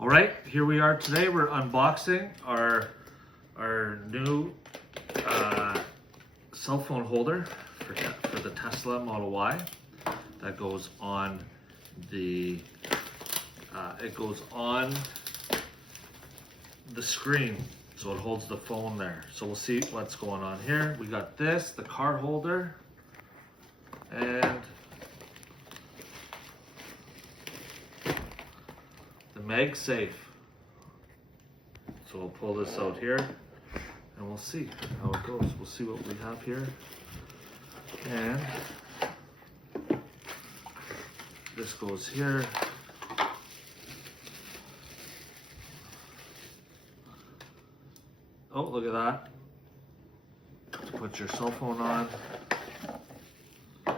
All right, here we are today. We're unboxing our new cell phone holder for the Tesla Model Y. That goes on the screen, so it holds the phone there. So we'll see what's going on here. We got this, the card holder, and the MagSafe. So we'll pull this out here and we'll see how it goes. We'll see what we have here. And this goes here. Oh, look at that. To put your cell phone on. And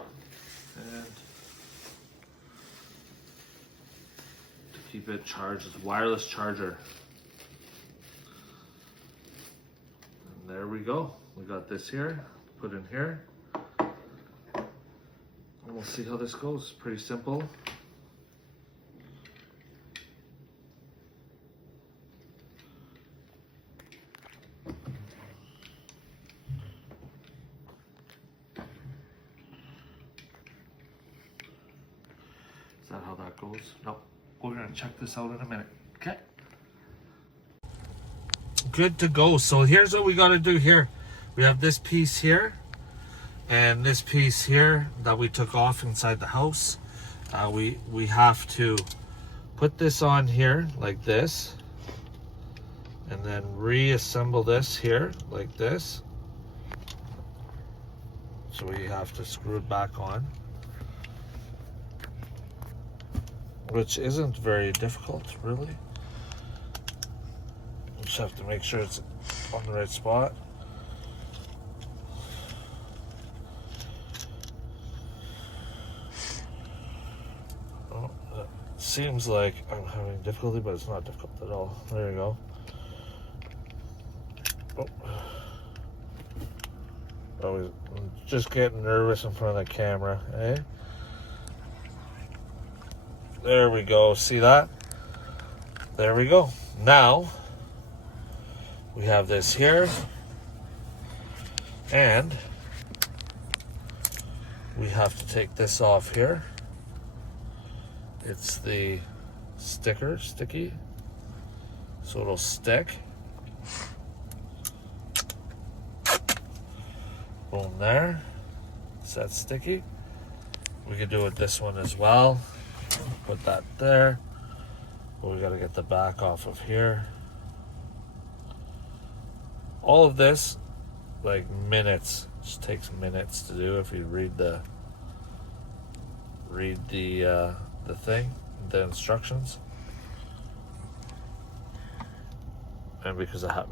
to keep it charged, it's a wireless charger. And there we go. We got this here, put in here. And we'll see how this goes. Pretty simple. Is that how that goes? No, we're gonna check this out in a minute. Okay. Good to go. So here's what we gotta do here. We have this piece here and this piece here that we took off inside the house. We have to put this on here like this and then reassemble this here like this. So we have to screw it back on, which isn't very difficult, really. You just have to make sure it's on the right spot. Oh, it seems like I'm having difficulty, but it's not difficult at all. There you go. Oh. I'm just getting nervous in front of the camera, eh? There we go. See that? There we go. Now we have this here, and we have to take this off here. It's the sticky, so it'll stick. Boom, there. Is that sticky? We could do it this one as well. Put that there. But we gotta get the back off of here. All of this, like minutes, just takes minutes to do if you read the thing, the instructions. And because I have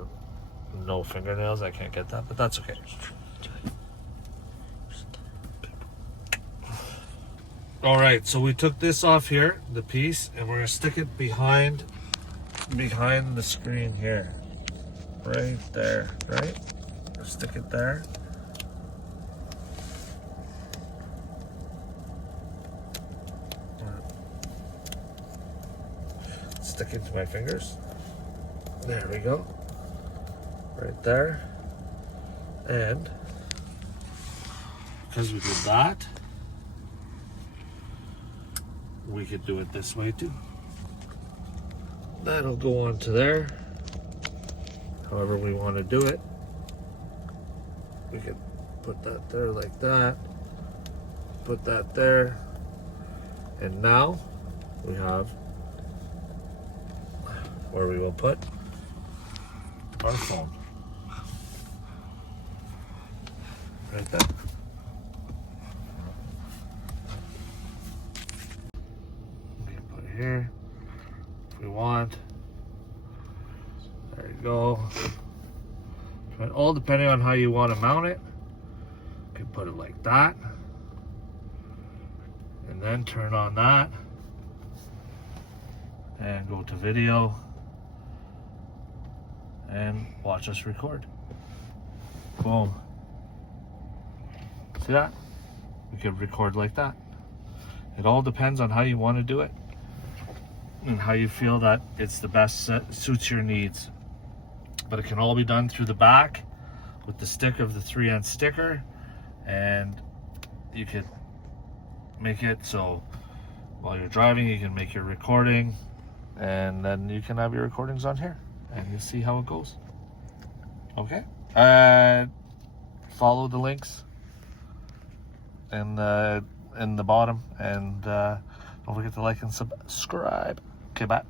no fingernails, I can't get that, but that's okay. Alright, so we took this off here, the piece, and we're gonna stick it behind the screen here. Right there, right? Stick it there. Stick it to my fingers. There we go. Right there. And because we did that, we could do it this way too. That'll go on to there. However we want to do it. We could put that there like that. Put that there. And now we have where we will put our phone. Right there. We can put it here if we want. There you go. But all depending on how you want to mount it. You can put it like that. And then turn on that. And go to video. And watch us record. Boom. See that? We could record like that. It all depends on how you want to do it. and how you feel that it's the best suits your needs. But it can all be done through the back with the stick of the 3N sticker, and you could make it so while you're driving you can make your recording, and then you can have your recordings on here and you'll see how it goes. Okay, follow the links in the bottom, and don't forget to like and subscribe. Okay, bye.